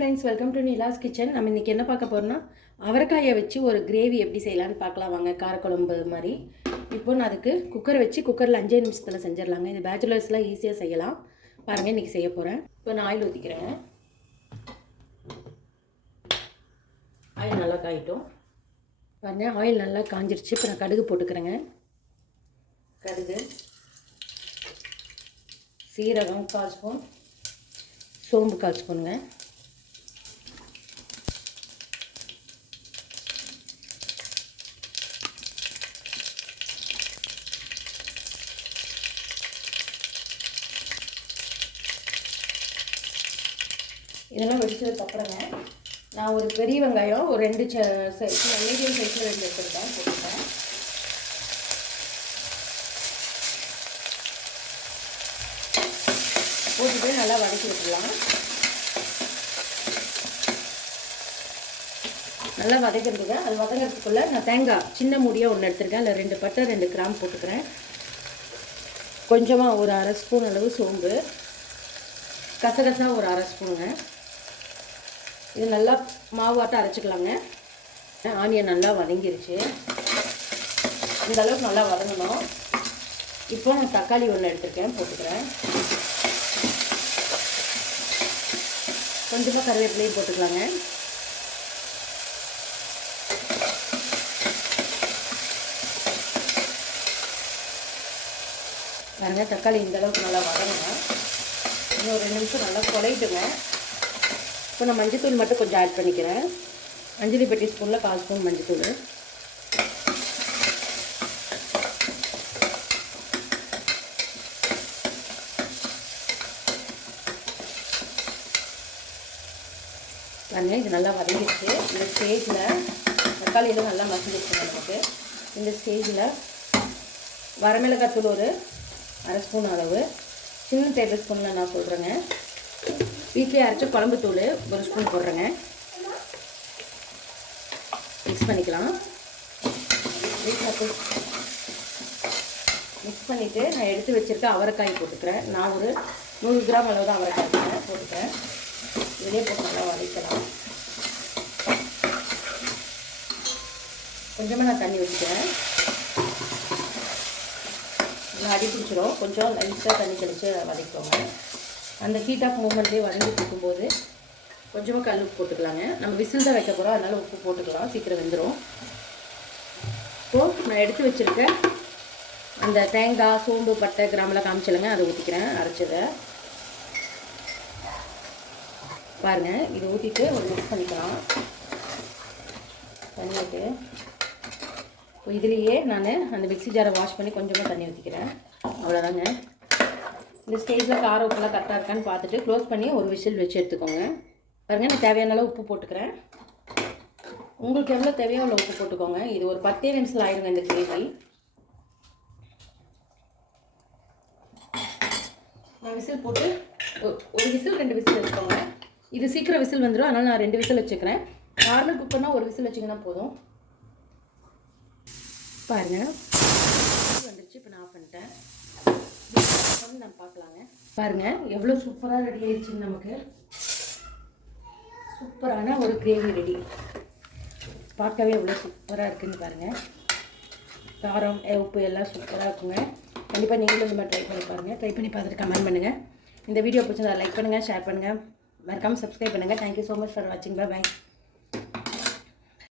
Friends welcome to Nila's kitchen நம்ம இன்றைக்கி என்ன பார்க்க போகிறோம்னா அவரைக்காயை வச்சு ஒரு கிரேவி எப்படி செய்யலான்னு பார்க்கலாம் வாங்க. காரக்குழம்பு மாதிரி. இப்போ நான் அதுக்கு குக்கர் வச்சு குக்கரில் அஞ்சே நிமிஷத்தில் செஞ்சிடலாங்க. இது பேச்சுலர்ஸ்லாம் ஈஸியாக செய்யலாம். பாருங்கள் இன்றைக்கி செய்ய போகிறேன் இப்போ நான் ஆயில் ஊற்றிக்கிறேங்க ஆயில் நல்லா காயிட்டும். பாருங்க ஆயில் நல்லா காஞ்சிருச்சு. இப்போ நான் கடுகு போட்டுக்கிறேங்க. கடுகு சீரகம் கால் ஸ்பூன் சோம்பு கால் ஸ்பூனுங்க. இதெல்லாம் வெடிச்சதுக்கு அப்புறங்க நான் ஒரு பெரிய வெங்காயம் ஒரு ரெண்டு சைஸ் மீடியம் சைஸில் ரெண்டு எடுத்துருக்கேன் போட்டுருக்கேன் போட்டுட்டு நல்லா வதக்கி விட்டுடலாம். நல்லா வதக்கிறதுக்கு அது வதங்கிறதுக்குள்ளே நான் தேங்காய் சின்ன மூடியாக ஒன்று எடுத்திருக்கேன். அதில் ரெண்டு பட்டை ரெண்டு கிராம் போட்டுக்கிறேன். கொஞ்சமாக ஒரு அரை ஸ்பூன் அளவு சோம்பு. கசகசா ஒரு அரை ஸ்பூனுங்க. இது நல்லா மாவாட்டம் அரைச்சிக்கலாங்க. ஆனியன் நல்லா வதங்கிருச்சு. இந்த அளவுக்கு நல்லா வதங்கணும். இப்போ நான் தக்காளி ஒன்று எடுத்துருக்கேன் போட்டுக்கிறேன். கொஞ்சமாக கருவேப்பிலையும் போட்டுக்கலாங்க. பாருங்கள் தக்காளி இந்த அளவுக்கு நல்லா வதங்கணும். இன்னும் ஒரு ரெண்டு நிமிஷம் நல்லா குழைட்டுங்க இப்போ நான் மஞ்சத்தூள் மட்டும் கொஞ்சம் ஆட் பண்ணிக்கிறேன். அஞ்சலி பெட்டி ஸ்பூனில் கால் ஸ்பூன் மஞ்சத்தூள். பாருங்க இது நல்லா வதங்கிடுச்சு. இந்த ஸ்டேஜில் தக்காளியெல்லாம் நல்லா மசிஞ்சிருச்சு நமக்கு. இந்த ஸ்டேஜில் வரமிளகாத்தூள் ஒரு அரை ஸ்பூன் அளவு. சின்ன டேபிள் ஸ்பூனில் நான் சொல்கிறேங்க வீட்லேயே அரைச்ச குழம்பு தூள் ஒரு ஸ்பூன் போடுறேங்க. மிக்ஸ் பண்ணிக்கலாம். மிக்ஸ் பண்ணிவிட்டு நான் எடுத்து வச்சுருக்க அவரைக்காய் போட்டுக்கிறேன். நான் ஒரு நூறு கிராம் அளவு தான் அவரைக்காய் போட்டுக்கிறேன். இதிலே போட்டு நல்லா வதக்கலாம். கொஞ்சமாக நான் தண்ணி வச்சுக்கிறேன் நல்லா அடி பிடிச்சிடும் கொஞ்சம் லைட்டாக தண்ணி தெளித்து வதக்கிக்கோங்க. அந்த ஹீட் ஆஃப் மூமெண்ட்லேயே வதங்கிட்டு இருக்கும்போது கொஞ்சமாக கல் உப்பு போட்டுக்கலாங்க. நம்ம விசில் தான் வைக்க போகிறோம் அதனால் உப்பு போட்டுக்கலாம். சீக்கிரம் வெந்துடும் இப்போது நான் எடுத்து வச்சுருக்கேன் அந்த தேங்காய் சோம்பு பட்டை கிராமெலாம் காமிச்சிலங்க அதை ஊற்றிக்கிறேன் அரைச்சதை. பாருங்கள் இதை ஊற்றிட்டு ஒரு மிக்ஸ் பண்ணிக்கலாம். தண்ணி ஊற்றி இப்போ இதுலேயே நான் அந்த மிக்ஸி ஜாரை வாஷ் பண்ணி கொஞ்சமாக தண்ணி ஊற்றிக்கிறேன் அவ்வளோதாங்க இந்த ஸ்டேஜில் கார உப்புலாம் கரெக்டாக இருக்கான்னு பார்த்துட்டு க்ளோஸ் பண்ணி ஒரு விசில் வச்சு எடுத்துக்கோங்க. பாருங்கள் நான் தேவையான அளவு உப்பு போட்டுக்கிறேன். உங்களுக்கு எவ்வளோ தேவையோ அவ்வளோ உப்பு போட்டுக்கோங்க. இது ஒரு பத்தே நிமிஷத்தில் ஆயிடுங்க இந்த கிரேவி நான் விசில் போட்டு ஒரு விசில் ரெண்டு விசில் வச்சுக்கோங்க இது சீக்கிரம் விசில் வந்துடும் அதனால் நான் ரெண்டு விசில் வச்சுக்கிறேன். நார்மல் குக்கர்னால் ஒரு விசில் வச்சிங்கன்னா போதும். பாருங்கள் வந்துருச்சு. இப்போ நான் ஆஃப் பண்ணிட்டேன். நம்ம பார்க்கலாங்க பாருங்கள் எவ்வளோ சூப்பராக ரெடி ஆயிடுச்சுன்னு நமக்கு. சூப்பரான ஒரு கிரேவி ரெடி பார்க்கவே எவ்வளோ சூப்பராக இருக்குன்னு பாருங்கள் காரம் உப்பு எல்லாம் சூப்பராக இருக்குங்க. கண்டிப்பாக நீங்களும் இந்த மாதிரி ட்ரை பண்ணி பாருங்கள் ட்ரை பண்ணி பார்த்துட்டு கமெண்ட் பண்ணுங்கள் இந்த வீடியோ பிடிச்சதா லைக் பண்ணுங்கள் ஷேர் பண்ணுங்கள் மறக்காமல் சப்ஸ்கிரைப் பண்ணுங்கள் thank you so much for வாட்சிங் பை பாய்